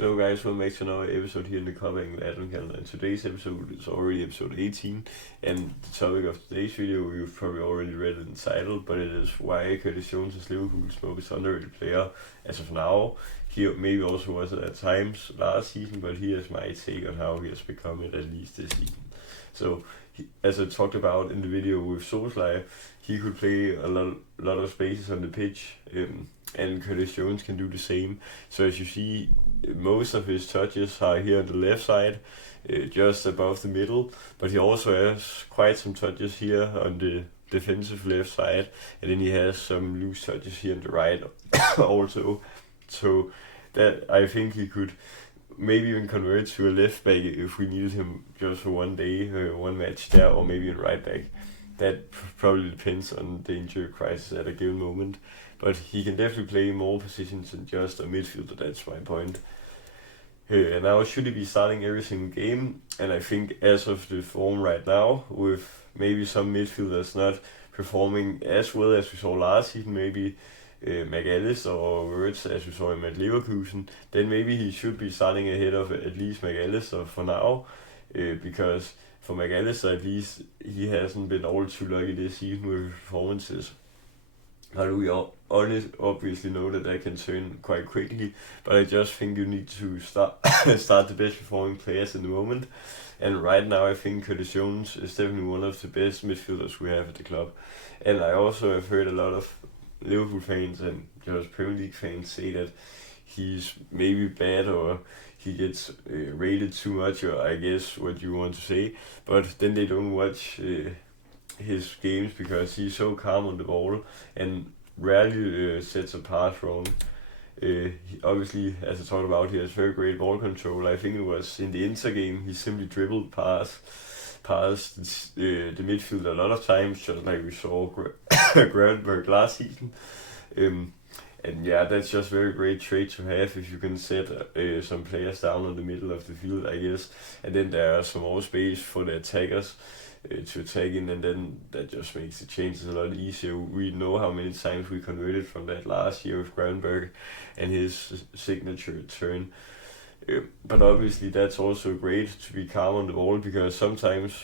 Hello guys, welcome back to another episode here in the Cover Angle Advent Calendar. And today's episode is already episode 18, and the topic of today's video you've probably already read in the title, but it is why Curtis Jones is Liverpool's most underrated player as of now. He maybe also was it at times last season, but here's my take on how he has become it at least this season. So, as I talked about in the video with Solskjaer, he could play a lot of spaces on the pitch, and Curtis Jones can do the same. So as you see, most of his touches are here on the left side, just above the middle, but he also has quite some touches here on the defensive left side, and then he has some loose touches here on the right also. So that I think he could maybe even convert to a left back if we needed him just for one day, one match there, or maybe in right back. That probably depends on the injury crisis at a given moment, but he can definitely play more positions than just a midfielder. That's my point. And now should he be starting every single game? And I think as of the form right now, with maybe some midfielders not performing as well as we saw last season, maybe McAllister or Wirtz as we saw him at Leverkusen, then maybe he should be starting ahead of at least McAllister for now, because for McAllister at least he hasn't been all too lucky this season with performances. But we obviously know that can turn quite quickly, but I just think you need to start the best performing players in the moment. And right now I think Curtis Jones is definitely one of the best midfielders we have at the club. And I also have heard a lot of Liverpool fans and just Premier League fans say that he's maybe bad or he gets rated too much, or I guess what you want to say, but then they don't watch his games because he's so calm on the ball and rarely sets a pass wrong. Obviously, as I talked about, he has very great ball control. I think it was in the Inter game, he simply dribbled past the midfield a lot of times, just like we saw Gravenberg last season. And yeah, that's just very great trait to have if you can set some players down in the middle of the field, I guess. And then there are some more space for the attackers to attack in, and then that just makes the changes a lot easier. We know how many times we converted from that last year with Gravenberg and his signature turn. But obviously that's also great to be calm on the ball, because sometimes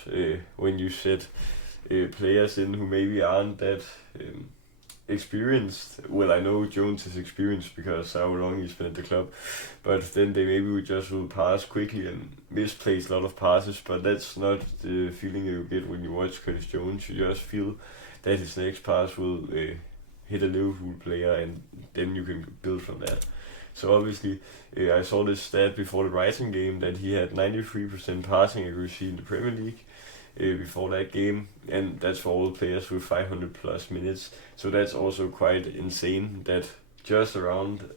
when you set players in who maybe aren't that experienced, well, I know Jones is experienced because how long he's been at the club, but then they maybe would just will pass quickly and misplace a lot of passes, but that's not the feeling you get when you watch Curtis Jones. You just feel that his next pass will hit a Liverpool player, and then you can build from that. So obviously, I saw this stat before the Brighton game that he had 93% passing accuracy in the Premier League before that game, and that's for all players with 500 plus minutes. So that's also quite insane that just around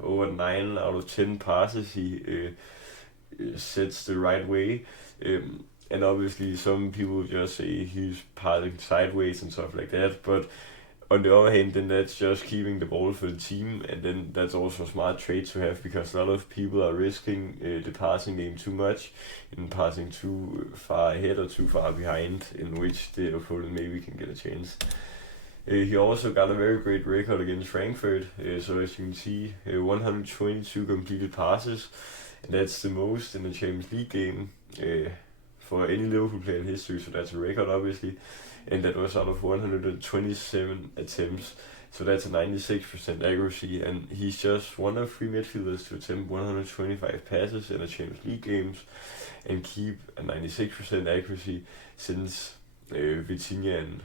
over 9 out of 10 passes he sets the right way. And obviously some people just say he's passing sideways and stuff like that, but on the other hand, then that's just keeping the ball for the team, and then that's also a smart trait to have, because a lot of people are risking the passing game too much and passing too far ahead or too far behind, in which the opponent maybe can get a chance. He also got a very great record against Frankfurt, so as you can see, 122 completed passes, and that's the most in a Champions League game for any Liverpool player in history, so that's a record obviously. And that was out of 127 attempts, so that's a 96% accuracy, and he's just one of 3 midfielders to attempt 125 passes in a Champions League games and keep a 96% accuracy since Vitinha and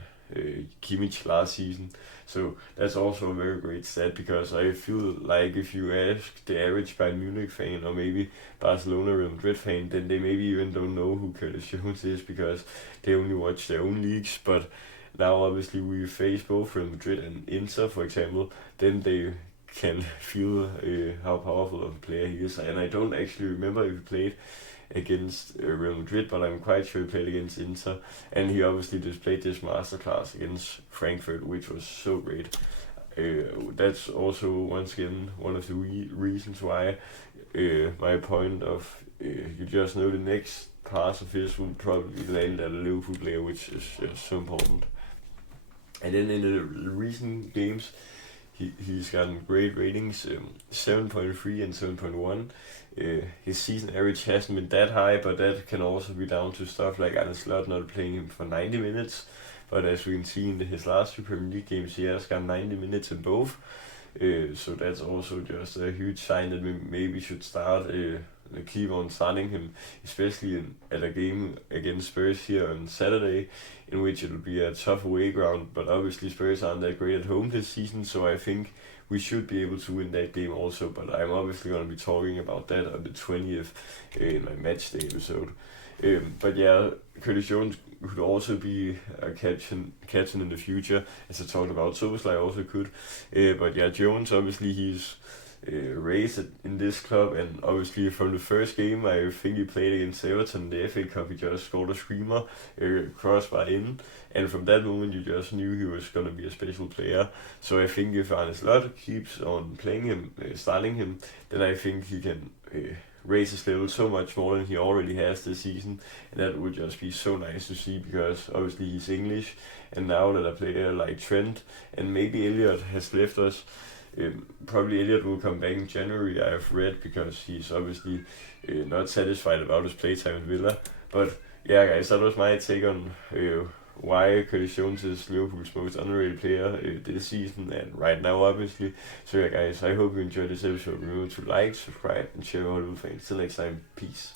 Kimmich last season. So that's also a very great stat, because I feel like if you ask the average Bayern Munich fan or maybe Barcelona Real Madrid fan, then they maybe even don't know who Curtis Jones is, because they only watch their own leagues. But now obviously we face both Real Madrid and Inter, for example, then they can feel how powerful of a player he is. And I don't actually remember if he played against Real Madrid, but I'm quite sure he played against Inter, and he obviously displayed this masterclass against Frankfurt, which was so great. That's also once again one of the reasons why my point of you just know the next pass of his will probably land at a Liverpool player, which is so important. And then in the recent games, he's gotten great ratings, 7.3 and 7.1. His season average hasn't been that high, but that can also be down to stuff like Arne Slot not playing him for 90 minutes. But as we can see in his last two Premier League games, he has got 90 minutes in both. So that's also just a huge sign that we maybe should start keep on starting him, especially at a game against Spurs here on Saturday, in which it'll be a tough away ground. But obviously Spurs aren't that great at home this season, so I think we should be able to win that game also. But I'm obviously going to be talking about that on the 20th in my match day episode. But yeah, Curtis Jones could also be a captain in the future, as I talked about. Soboslai also could. But yeah, Jones, obviously he's raised in this club, and obviously from the first game I think he played against Everton in the FA Cup, he just scored a screamer, crossbar in, and from that moment you just knew he was going to be a special player. So I think if Arne Slot keeps on playing him, starting him, then I think he can raise his level so much more than he already has this season, and that would just be so nice to see, because obviously he's English, and now that a player like Trent and maybe Elliot has left us, probably Elliot will come back in January, I've read, because he's obviously not satisfied about his playtime in Villa. But yeah, guys, that was my take on why Curtis Jones is Liverpool's most underrated player this season and right now, obviously. So yeah, guys, I hope you enjoyed this episode. Remember to like, subscribe, and share all the things. Till next time, peace.